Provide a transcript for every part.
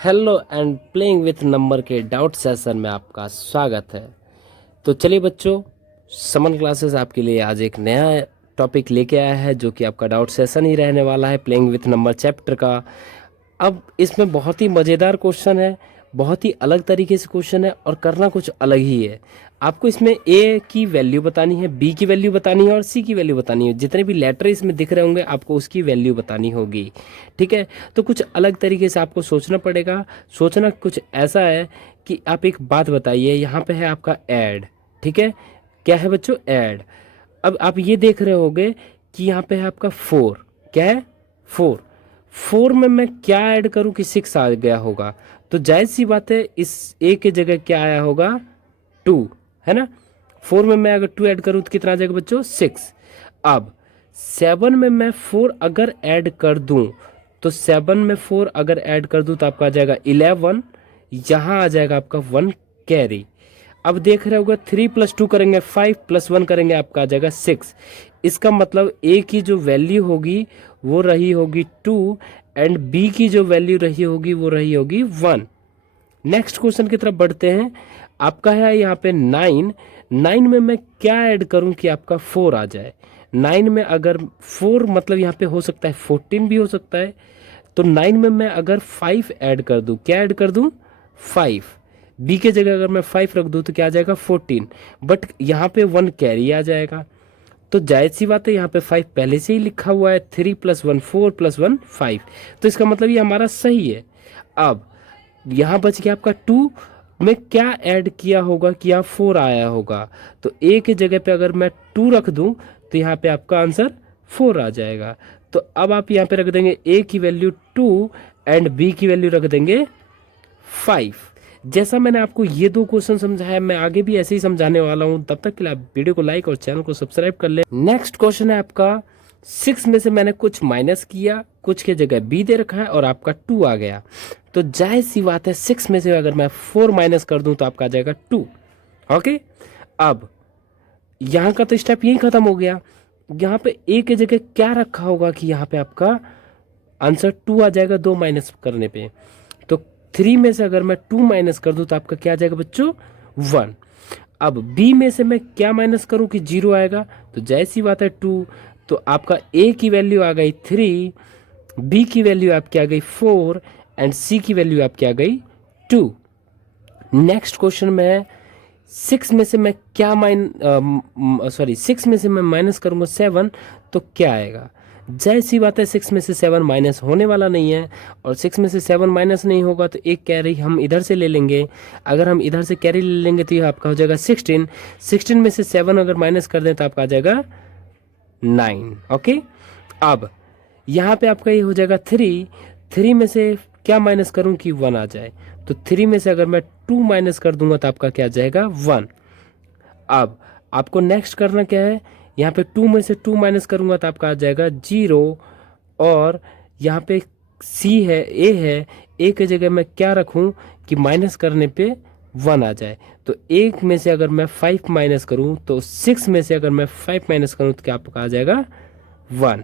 Hello and playing with number के doubt session में आपका स्वागत है। तो चलिए बच्चों, समन क्लासेस आपके लिए आज एक नया टॉपिक लेके आया है जो कि आपका डाउट सेशन ही रहने वाला है प्लेइंग विथ नंबर चैप्टर का। अब इसमें बहुत ही मज़ेदार क्वेश्चन है, बहुत ही अलग तरीके से क्वेश्चन है और करना कुछ अलग ही है। आपको इसमें ए की वैल्यू बतानी है, बी की वैल्यू बतानी है और सी की वैल्यू बतानी है। जितने भी लेटर इसमें दिख रहे होंगे आपको उसकी वैल्यू बतानी होगी। ठीक है, तो कुछ अलग तरीके से आपको सोचना पड़ेगा। सोचना कुछ ऐसा है कि आप एक बात बताइए, यहाँ पे है आपका ऐड। ठीक है, क्या है बच्चों? ऐड। अब आप ये देख रहे होगे कि यहाँ पे है आपका 4। क्या है? 4। 4 में मैं क्या ऐड करूं कि 6 आ गया होगा? तो जायज़ सी बात है, इस ए के जगह क्या आया होगा? 2, है ना। 4 में मैं अगर 2 ऐड करूं तो कितना आ जाएगा बच्चों? 6। अब 7 में मैं 4 अगर ऐड कर दूं तो 7 में 4 अगर ऐड कर दूं तो आपका आ जाएगा 11। यहाँ आ जाएगा आपका 1 कैरी। अब देख रहे होगे 3 + 2 करेंगे 5 + 1 करेंगे आपका आ जाएगा 6। इसका मतलब ए की जो वैल्यू होगी वो रही होगी 2 एंड बी की जो वैल्यू रही होगी वो रही होगी 1। नेक्स्ट क्वेश्चन की तरफ बढ़ते हैं। आपका है यहाँ पे 9। 9 में मैं क्या ऐड करूं कि आपका 4 आ जाए? 9 में अगर 4 मतलब यहाँ पे हो सकता है 14 भी हो सकता है। तो 9 में मैं अगर 5 ऐड कर दूं, क्या ऐड कर दूं? 5। बी के जगह अगर मैं 5 रख दूं तो क्या आ जाएगा? 14। बट यहाँ पे 1 कैरी आ जाएगा। तो जायज़ सी बात है, यहाँ पे 5 पहले से ही लिखा हुआ है। 3 + 1 4 + 1 5। तो इसका मतलब ये हमारा सही है। अब यहाँ बच गया आपका 2 में क्या ऐड किया होगा कि यहाँ 4 आया होगा। तो ए के जगह पे अगर मैं 2 रख दूं तो यहाँ पे आपका आंसर 4 आ जाएगा। तो अब आप यहाँ पे रख देंगे ए की वैल्यू 2 एंड बी की वैल्यू रख देंगे 5। जैसा मैंने आपको ये दो क्वेश्चन समझाया, मैं आगे भी ऐसे ही समझाने वाला हूँ। तब तक के लिए आप वीडियो को लाइक और चैनल को सब्सक्राइब कर ले। नेक्स्ट क्वेश्चन है आपका 6 में से मैंने कुछ माइनस किया, कुछ के जगह बी दे रखा है और आपका 2 आ गया। तो जायज़ सी बात है 6 में से अगर मैं 4 माइनस कर दूं तो आपका आ जाएगा 2। ओके, अब यहाँ का तो स्टेप यही खत्म हो गया। यहाँ पे ए के जगह क्या रखा होगा कि यहाँ पे आपका आंसर 2 आ जाएगा 2 माइनस करने पे। तो 3 में से अगर मैं 2 माइनस कर दूं तो आपका क्या आ जाएगा बच्चों? 1। अब बी में से मैं क्या माइनस करूं कि 0 आएगा? तो जैसी बात है 2। तो आपका ए की वैल्यू आ गई 3, बी की वैल्यू आपकी आ गई 4 एंड सी की वैल्यू आपकी आ गई 2। नेक्स्ट क्वेश्चन में 6 में से मैं क्या 6 में से मैं माइनस करूंगा 7 तो क्या आएगा? जय सी बात है 6 में से 7 माइनस होने वाला नहीं है और 6 में से 7 माइनस नहीं होगा तो एक कैरी हम इधर से ले लेंगे। अगर हम इधर से कैरी ले लेंगे तो ये आपका हो जाएगा 16। 16 में से 7 अगर माइनस कर दें तो आपका आ जाएगा 9। ओके, अब यहाँ पे आपका ये हो जाएगा 3। 3 में से क्या माइनस करूँ कि 1 आ जाए? तो 3 में से अगर मैं 2 माइनस कर दूंगा तो आपका क्या आ जाएगा? 1। अब आपको नेक्स्ट करना क्या है? यहाँ पे 2 में से 2 माइनस करूंगा तो आपका आ जाएगा 0। और यहाँ पे सी है, ए है। ए के जगह मैं क्या रखूं कि माइनस करने पे 1 आ जाए? तो 1 में से अगर मैं 5 माइनस करूं तो 6 में से अगर मैं 5 माइनस करूं तो क्या आपका आ जाएगा? 1।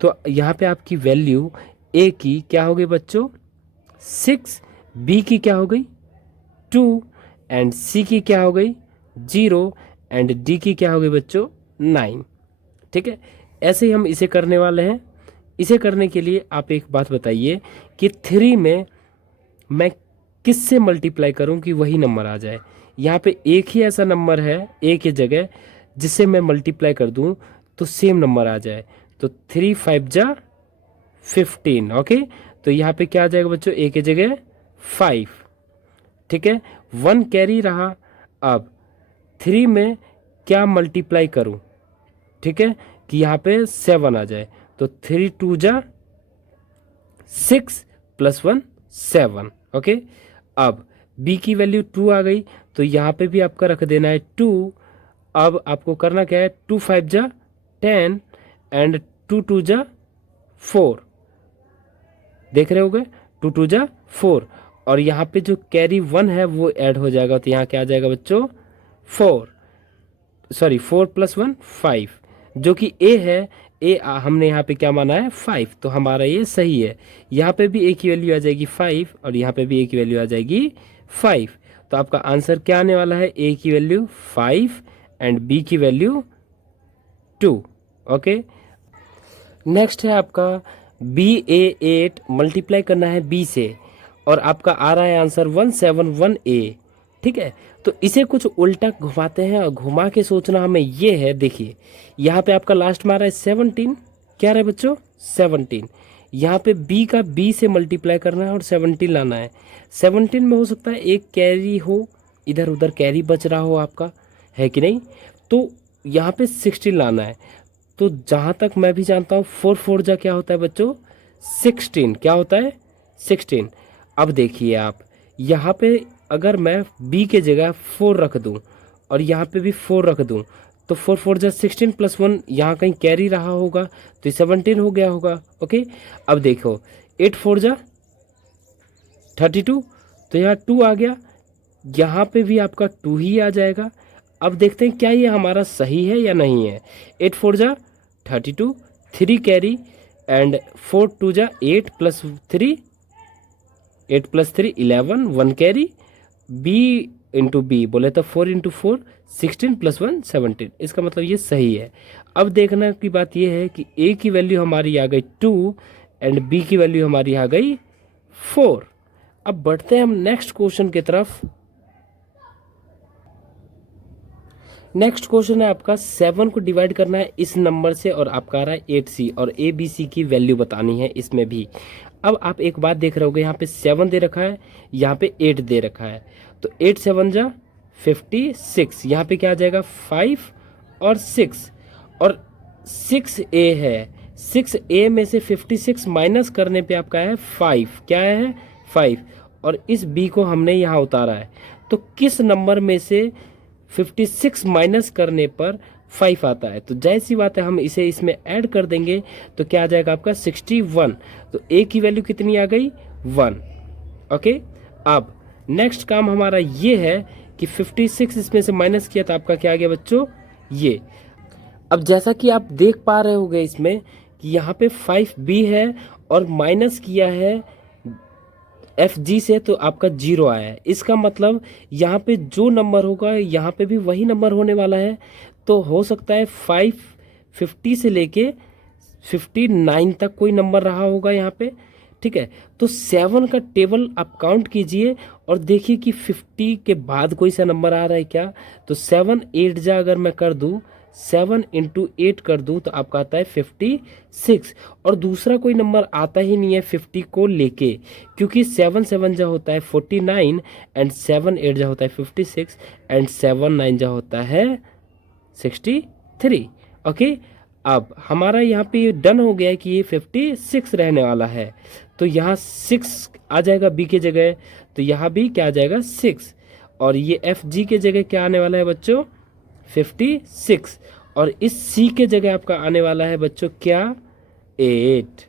तो यहाँ पे आपकी वैल्यू ए की क्या हो गई बच्चों? 6। बी की क्या हो गई? 2 एंड सी की क्या हो गई? 0 एंड डी की क्या हो गई बच्चों? 9। ठीक है, ऐसे ही हम इसे करने वाले हैं। इसे करने के लिए आप एक बात बताइए कि 3 में मैं किससे मल्टीप्लाई करूं कि वही नंबर आ जाए? यहाँ पे एक ही ऐसा नंबर है ए के जगह जिससे मैं मल्टीप्लाई कर दूं तो सेम नंबर आ जाए। तो 3 5 जा 15। ओके, तो यहाँ पे क्या आ जाएगा बच्चों? ए के जगह 5। ठीक है, 1 कैरी रहा। अब 3 में क्या मल्टीप्लाई करूं? ठीक है, कि यहाँ पे 7 आ जाए। तो 3 2 जा 6 + 1 7। ओके, अब b की वैल्यू 2 आ गई तो यहाँ पे भी आपका रख देना है 2। अब आपको करना क्या है? 2 5 जा 10 एंड 2 2 जा 4। देख रहे होगे 2 2 जा 4। और यहाँ पे जो कैरी 1 है वो ऐड हो जाएगा तो यहाँ क्या आ जाएगा बच्चों? 4 + 1 5। जो कि ए है, हमने यहाँ पे क्या माना है 5, तो हमारा ये सही है। यहाँ पे भी ए की वैल्यू आ जाएगी 5 और यहाँ पे भी ए की वैल्यू आ जाएगी 5। तो आपका आंसर क्या आने वाला है, ए की वैल्यू 5 एंड बी की वैल्यू 2। ओके, नेक्स्ट है आपका BA8 मल्टीप्लाई करना है B से और आपका आ रहा है आंसर 171A। ठीक है, तो इसे कुछ उल्टा घुमाते हैं और घुमा के सोचना हमें ये है, देखिए यहाँ पे आपका लास्ट में आ रहा है 17, क्या रहा है बच्चों 17। यहाँ पे B का B से मल्टीप्लाई करना है और 17 लाना है। 17 में हो सकता है एक कैरी हो, इधर उधर कैरी बच रहा हो आपका, है कि नहीं, तो यहाँ पे 16 लाना है। तो जहाँ तक मैं भी जानता हूँ 4 4 जा क्या होता है बच्चों 16, क्या होता है 16। अब देखिए आप यहाँ पे अगर मैं B के जगह 4 रख दूँ और यहाँ पे भी 4 रख दूँ तो 4 4 जा 16 प्लस 1 यहाँ कहीं कैरी रहा होगा तो 17 हो गया होगा। ओके, अब देखो 8 4 जा 32, तो यहाँ 2 आ गया, यहाँ पे भी आपका 2 ही आ जाएगा। अब देखते हैं क्या ये हमारा सही है या नहीं है। 8 4 जा 32, 3 कैरी एंड 4 2 जा 8 plus 3, 8 plus 3 11, 1 carry, B into B बोले तो 4 इंटू 4 16 प्लस 1 17, इसका मतलब ये सही है। अब देखना की बात ये है कि A की वैल्यू हमारी आ गई 2 एंड B की वैल्यू हमारी आ गई 4। अब बढ़ते हैं हम नेक्स्ट क्वेश्चन की तरफ। नेक्स्ट क्वेश्चन है आपका 7 को डिवाइड करना है इस नंबर से और आपका आ रहा है 8C और ABC की वैल्यू बतानी है इसमें भी। अब आप एक बात देख रहे होगे, यहाँ पे 7 दे रखा है, यहाँ पे 8 दे रखा है, तो 8 7 जा 56, यहाँ पे क्या आ जाएगा 5 और 6 और 6A है, 6A में से 56 माइनस करने पे आपका है 5, क्या है 5, और इस B को हमने यहाँ उतारा है। तो किस नंबर में से 56 माइनस करने पर 5 आता है, तो जैसी बात है हम इसे इसमें ऐड कर देंगे तो क्या आ जाएगा आपका 61। तो A की वैल्यू कितनी आ गई 1। ओके, अब नेक्स्ट काम हमारा ये है कि 56 इसमें से माइनस किया तो आपका क्या आ गया बच्चों ये। अब जैसा कि आप देख पा रहे होंगे इसमें कि यहाँ पे 5B है और माइनस किया है FG से तो आपका 0 आया है। इसका मतलब यहाँ पे जो नंबर होगा यहाँ पे भी वही नंबर होने वाला है। तो हो सकता है 550 से लेके 59 तक कोई नंबर रहा होगा यहाँ पे। ठीक है, तो 7 का टेबल आप काउंट कीजिए और देखिए कि 50 के बाद कोई सा नंबर आ रहा है क्या। तो 7 8 जा अगर मैं कर दूँ 7 इंटू 8 कर दूँ तो आपका आता है 56 और दूसरा कोई नंबर आता ही नहीं है 50 को लेके, क्योंकि 7 7 जा होता है 49 एंड 7 8 जा होता है 56 एंड 7 9 जा होता है 63। ओके, अब हमारा यहाँ पे डन हो गया है कि ये 56 रहने वाला है। तो यहाँ 6 आ जाएगा B के जगह, तो यहाँ भी क्या आ जाएगा 6 और ये FG के जगह क्या आने वाला है बच्चों 56 और इस C के जगह आपका आने वाला है बच्चों क्या 8।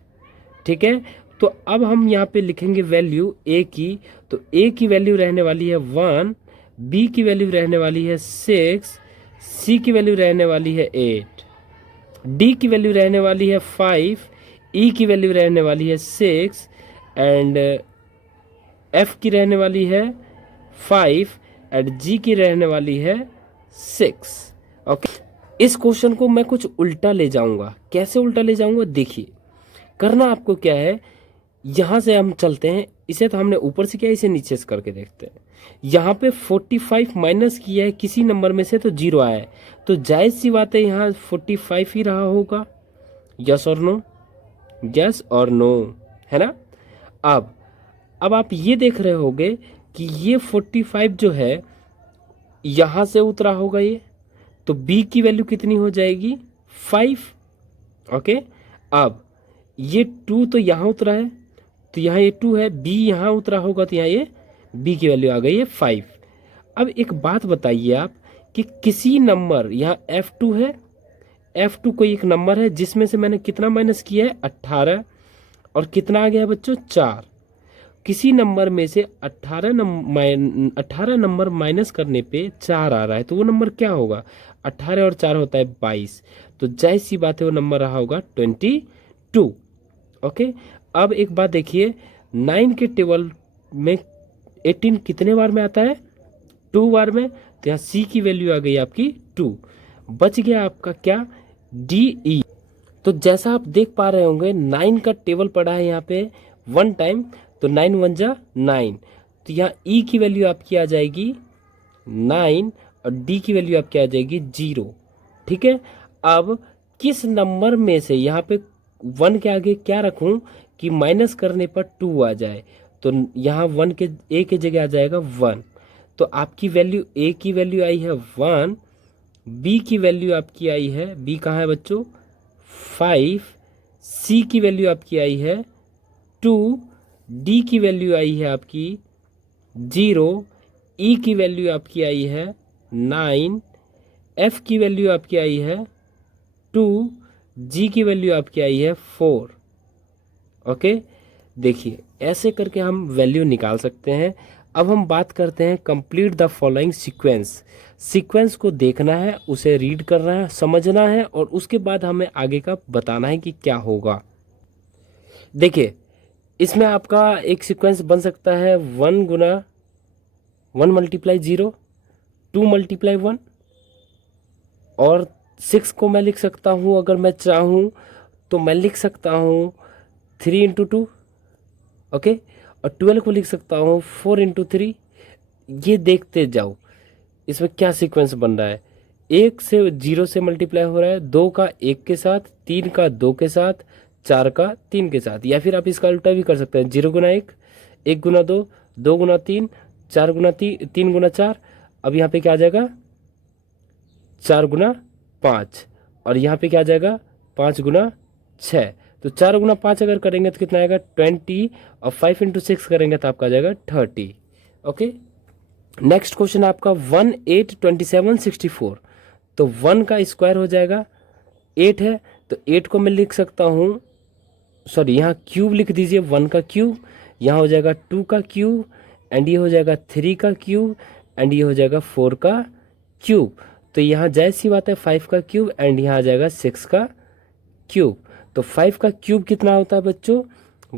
ठीक है, तो अब हम यहाँ पे लिखेंगे वैल्यू A की, तो A की वैल्यू रहने वाली है 1, B की वैल्यू रहने वाली है 6, C की वैल्यू रहने वाली है 8, D की वैल्यू रहने वाली है 5, E की वैल्यू रहने वाली है 6 एंड F की रहने वाली है 5 एंड G की रहने वाली है 6। ओके, इस क्वेश्चन को मैं कुछ उल्टा ले जाऊंगा। कैसे उल्टा ले जाऊंगा देखिए, करना आपको क्या है, यहाँ से हम चलते हैं, इसे तो हमने ऊपर से किया, इसे नीचे से करके देखते हैं। यहाँ पे 45 माइनस किया है किसी नंबर में से तो 0 आया है, तो जायज़ सी बात है यहाँ 45 ही रहा होगा। यस और नो, यस और नो, है ना। अब आप ये देख रहे होगे कि ये 45 जो है यहाँ से उतरा होगा ये, तो B की वैल्यू कितनी हो जाएगी 5। ओके, अब ये 2 तो यहाँ उतरा है तो यहाँ ये 2 है, B यहाँ उतरा होगा तो यहाँ ये B की वैल्यू आ गई है 5। अब एक बात बताइए आप कि किसी नंबर यहाँ F2 है, F2 कोई एक नंबर है जिसमें से मैंने कितना माइनस किया है 18 और कितना आ गया बच्चों 4। किसी नंबर में से 18 नंबर माइनस करने पे 4 आ रहा है, तो वो नंबर क्या होगा? 18 और 4 होता है 22, तो जाहिर सी बात है वो नंबर रहा होगा 22। ओके, अब एक बात देखिए, 9 के टेबल में 18 कितने बार में आता है? 2 बार में। तो यहाँ सी की वैल्यू आ गई आपकी 2। बच गया आपका क्या? D E. तो जैसा आप देख पा रहे होंगे 9 का टेबल पड़ा है यहाँ पे 1 टाइम, तो 9 1 जा 9, तो यहाँ ई की वैल्यू आपकी आ जाएगी 9 और डी की वैल्यू आपकी आ जाएगी 0। ठीक है, अब किस नंबर में से यहाँ पे 1 के आगे क्या रखूं कि माइनस करने पर 2 आ जाए? तो यहाँ 1 के ए के जगह आ जाएगा 1, तो आपकी वैल्यू ए की वैल्यू आई है 1, बी की वैल्यू आपकी आई है, बी कहाँ है बच्चों? 5, सी की वैल्यू आपकी आई है 2, डी की वैल्यू आई है आपकी 0, ई की वैल्यू आपकी आई है 9, एफ की वैल्यू आपकी आई है 2, जी की वैल्यू आपकी आई है 4। ओके, देखिए ऐसे करके हम वैल्यू निकाल सकते हैं। अब हम बात करते हैं complete the following sequence. Sequence को देखना है, उसे रीड करना है, समझना है, और उसके बाद हमें आगे का बताना है कि क्या होगा। देखिए इसमें आपका एक सीक्वेंस बन सकता है 1 गुना 1 मल्टीप्लाई 0, 2 मल्टीप्लाई 1, और 6 को मैं लिख सकता हूँ, अगर मैं चाहूँ तो मैं लिख सकता हूँ 3 इंटू 2। ओके, और 12 को लिख सकता हूँ 4 इंटू 3। ये देखते जाओ इसमें क्या सीक्वेंस बन रहा है। 1 से 0 से मल्टीप्लाई हो रहा है, 2 का 1 के साथ, 3 का 2 के साथ, 4 का 3 के साथ, या फिर आप इसका उल्टा भी कर सकते हैं, 0 गुना 1, 1 गुना 2, 2 गुना 3, 4 गुना 3 गुना 4। अब यहाँ पे क्या आ जाएगा? 4 गुना 5, और यहाँ पे क्या आ जाएगा? 5 गुना 6। तो 4 गुना 5 अगर करेंगे तो कितना आएगा? 20, और 5 इंटू 6 करेंगे तो आपका आ जाएगा 30। ओके, नेक्स्ट क्वेश्चन आपका 1 8 27 64। तो 1 का स्क्वायर हो जाएगा 8 है, तो 8 को मैं लिख सकता हूँ, सॉरी यहाँ क्यूब लिख दीजिए, 1 का क्यूब, यहाँ हो जाएगा 2 का क्यूब, एंड ये हो जाएगा 3 का क्यूब, एंड ये हो जाएगा 4 का क्यूब। तो यहाँ जैसी बात है 5 का क्यूब, एंड यहाँ आ जाएगा 6 का क्यूब। तो 5 का क्यूब कितना होता है बच्चों?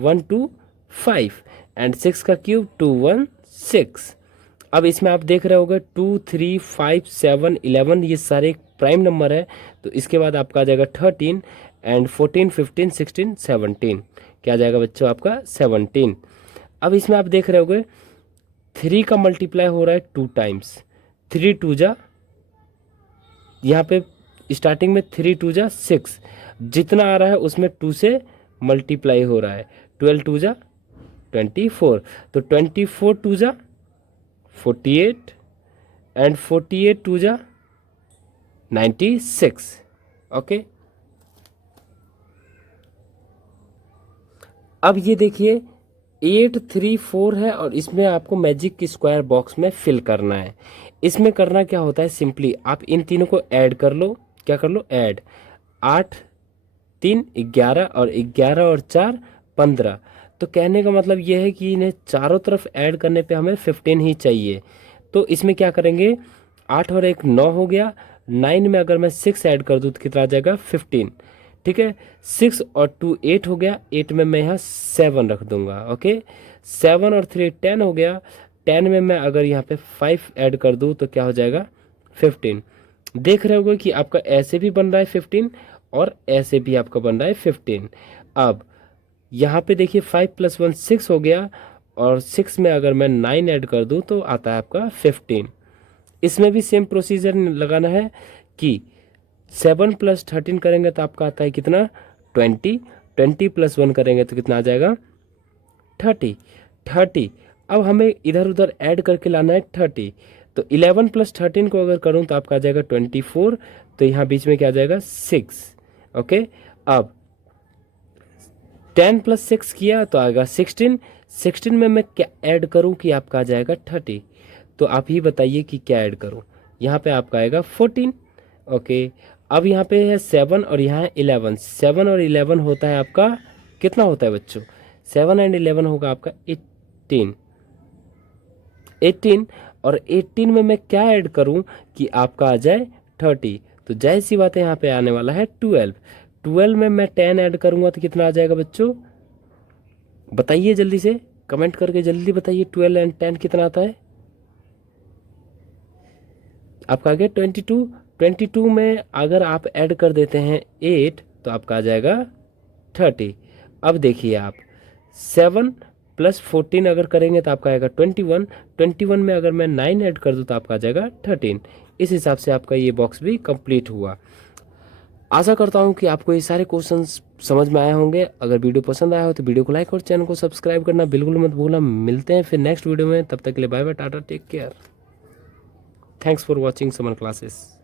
1 2 5, एंड 6 का क्यूब 2 1 6। अब इसमें आप देख रहे होगे 2 3 5 7 11 ये सारे प्राइम नंबर है, तो इसके बाद आपका आ जाएगा 13, एंड 14 15 16 17। क्या आ जाएगा बच्चों? आपका 17। अब इसमें आप देख रहे होगे 3 का मल्टीप्लाई हो रहा है 2 टाइम्स, 3 2 जा, यहाँ पे स्टार्टिंग में 3 2 जा 6, जितना आ रहा है उसमें 2 से मल्टीप्लाई हो रहा है, 12 2 जा 24, तो 24 2 जा 48, एंड 48 2 जा 96। ओके, अब ये देखिए 8 3 4 है, और इसमें आपको मैजिक की स्क्वायर बॉक्स में फिल करना है। इसमें करना क्या होता है, सिंपली आप इन तीनों को ऐड कर लो। क्या कर लो? ऐड। 8 3 11, और 11 और 4 15। तो कहने का मतलब ये है कि इन्हें चारों तरफ ऐड करने पे हमें 15 ही चाहिए। तो इसमें क्या करेंगे, 8 और 1 9 हो गया, 9 में अगर मैं 6 ऐड कर दूँ तो कितना आ जाएगा? 15। ठीक है, 6 और 2 8 हो गया, 8 में मैं यहाँ 7 रख दूंगा। ओके, 7 और 3 10 हो गया, 10 में मैं अगर यहाँ पे 5 ऐड कर दूँ तो क्या हो जाएगा? 15। देख रहे होगे कि आपका ऐसे भी बन रहा है 15, और ऐसे भी आपका बन रहा है 15। अब यहाँ पे देखिए 5 + 1 6 हो गया, और 6 में अगर मैं 9 ऐड कर दूँ तो आता है आपका 15। इसमें भी सेम प्रोसीजर लगाना है कि 7 + 13 करेंगे तो आपका आता है कितना? 20, 20 + 1 करेंगे तो कितना आ जाएगा? 30। अब हमें इधर उधर ऐड करके लाना है 30, तो 11 + 13 को अगर करूँ तो आपका आ जाएगा 24, तो यहाँ बीच में क्या आ जाएगा? 6। ओके, अब 10 + 6 किया तो आएगा 16। 16 में मैं क्या ऐड करूं कि आपका आ जाएगा 30? तो आप ही बताइए कि क्या ऐड करूं। यहाँ पे आपका आएगा 14। ओके, अब यहाँ पे है 7 और यहाँ है 11। 7 और 11 होता है आपका कितना होता है बच्चों? 7 एंड 11 होगा आपका 18 और 18 में मैं क्या ऐड करूं कि आपका आ जाए 30। तो जाहिर सी बात है यहाँ पे आने वाला है 12। 12 में मैं 10 ऐड करूंगा तो कितना आ जाएगा बच्चों, बताइए जल्दी से, कमेंट करके जल्दी बताइए 12 एंड 10 कितना आता है आपका। आ गया 22। 22 में अगर आप ऐड कर देते हैं 8 तो आपका आ जाएगा 30। अब देखिए आप 7 प्लस 14 अगर करेंगे तो आपका आएगा 21। 21 में अगर मैं 9 ऐड कर दूँ तो आपका आ जाएगा 13। इस हिसाब से आपका ये बॉक्स भी कंप्लीट हुआ। आशा करता हूँ कि आपको ये सारे क्वेश्चंस समझ में आए होंगे। अगर वीडियो पसंद आया हो तो वीडियो को लाइक और चैनल को सब्सक्राइब करना बिल्कुल मत भूलना। मिलते हैं फिर नेक्स्ट वीडियो में, तब तक के लिए bye bye, tata, take care. Thanks for watching summer classes.